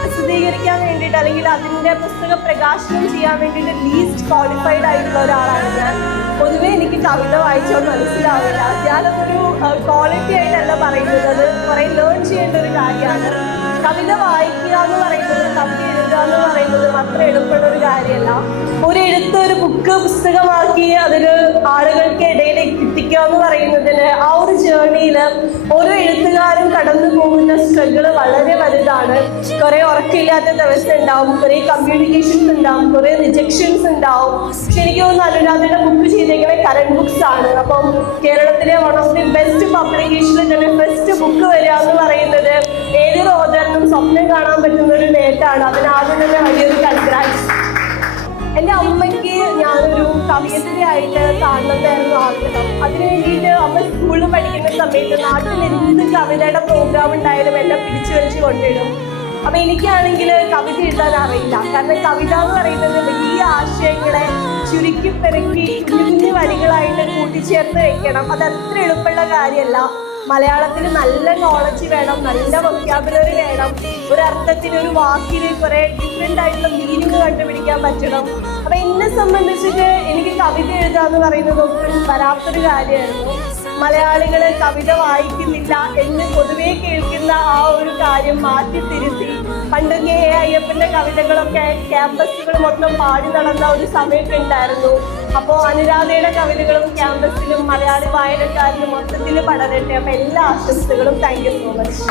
പ്രസിദ്ധീകരിക്കാൻ വേണ്ടിയിട്ട് അല്ലെങ്കിൽ അതിൻ്റെ പുസ്തക പ്രകാശനം ചെയ്യാൻ വേണ്ടിയിട്ട് ലീസ്റ്റ് ക്വാളിഫൈഡ് ആയിട്ടുള്ള ഒരാളാണ് ഞാൻ. പൊതുവെ എനിക്ക് കവിത വായിച്ചാൽ മനസ്സിലാവില്ല. ഞാനതൊരു ക്വാളിറ്റി ആയിട്ടല്ല പറയുന്നത്, അത് കുറേ ലേൺ ചെയ്യേണ്ട ഒരു കാര്യമാണ്. കവിത വായിക്കുക എന്ന് പറയുന്നത്, കവിത എഴുതുക എന്ന് പറയുന്നത് അത്ര എളുപ്പമുള്ള ഒരു കാര്യമല്ല. ഒരു ബുക്ക് പുസ്തകമാക്കി അതിന് ആളുകൾക്ക് ഇടയിലേക്ക് എത്തിക്കുക എന്ന് പറയുന്നതിന് ആ ഒരു ജേർണിയിൽ ഓരോ എഴുത്തുകാരും കടന്നു പോകുന്ന സ്ട്രഗിള് വളരെ വലുതാണ്. കുറെ ഉറക്കമില്ലാത്ത ദിവസം ഉണ്ടാവും, കുറെ കമ്മ്യൂണിക്കേഷൻസ് ഉണ്ടാവും, കുറെ റിജക്ഷൻസ് ഉണ്ടാവും. പക്ഷെ എനിക്ക് തോന്നുന്നു അനുരാധയുടെ ബുക്ക് ചെയ്തേക്കുന്ന കറണ്ട് ബുക്സ് ആണ്. അപ്പം കേരളത്തിലെ വൺ ഓഫ് ദി ബെസ്റ്റ് പബ്ലിക്കേഷനിൽ തന്നെ ഫസ്റ്റ് ബുക്ക് വരിക എന്ന് പറയുന്നത് ഏതൊരു ഓതറിനും സ്വപ്നം കാണാൻ പറ്റുന്ന ഒരു നേട്ടമാണ്. അതിനാദ്യം തന്നെ വലിയൊരു കൺഗ്രാറ്റ്സ്. എൻ്റെ അമ്മയ്ക്ക് ഞാനൊരു കവിയത്രിയായിട്ട് കാണണമെന്നായിരുന്നു ആഗ്രഹം. അതിനു വേണ്ടിയിട്ട് അമ്മ സ്കൂളിൽ പഠിക്കുന്ന സമയത്ത് നാട്ടിൽ എന്ത് കവിതയുടെ പ്രോഗ്രാം ഉണ്ടായാലും എന്നെ പിടിച്ചു വലിച്ച് കൊണ്ടിടും. അപ്പം എനിക്കാണെങ്കിൽ കവിത എഴുതാൻ അറിയില്ല. കാരണം കവിത എന്ന് പറയുന്നത് വലിയ ആശയങ്ങളെ ചുരുക്കി പെരുക്കി കുഞ്ഞു കുഞ്ഞു വരികളായിട്ട് കൂട്ടിച്ചേർത്ത് വെക്കണം. അത് അത്ര എളുപ്പമുള്ള കാര്യമല്ല. മലയാളത്തിൽ നല്ല നോളജ് വേണം, നല്ല വൊക്കാബുലറി വേണം, ഒരു അർത്ഥത്തിന് ഒരു വാക്കിന് കുറെ ഡിഫറെൻ്റ് ആയിട്ടുള്ള മീനിങ് കണ്ടുപിടിക്കാൻ പറ്റണം. അപ്പം എന്നെ സംബന്ധിച്ചിട്ട് എനിക്ക് കവിത എഴുതുക എന്ന് പറയുന്നത് ഒട്ടും വരാത്തൊരു കാര്യമായിരുന്നു. മലയാളികൾ കവിത വായിക്കുന്നില്ല എന്ന് പൊതുവെ കേൾക്കുന്ന ആ ഒരു കാര്യം മാറ്റി തിരുത്തി പണ്ടൊക്കെ അയ്യപ്പൻ്റെ കവിതകളൊക്കെ ക്യാമ്പസുകൾ മൊത്തം പാടി നടന്ന ഒരു സമയമൊക്കെ ഉണ്ടായിരുന്നു. അപ്പോൾ അനുരാധയുടെ കവിതകളും ക്യാമ്പസിലും മലയാളി വായനക്കാരിലും മൊത്തത്തിൽ പടരട്ടെ. അപ്പം എല്ലാ ആശംസകളും. Thank you so much.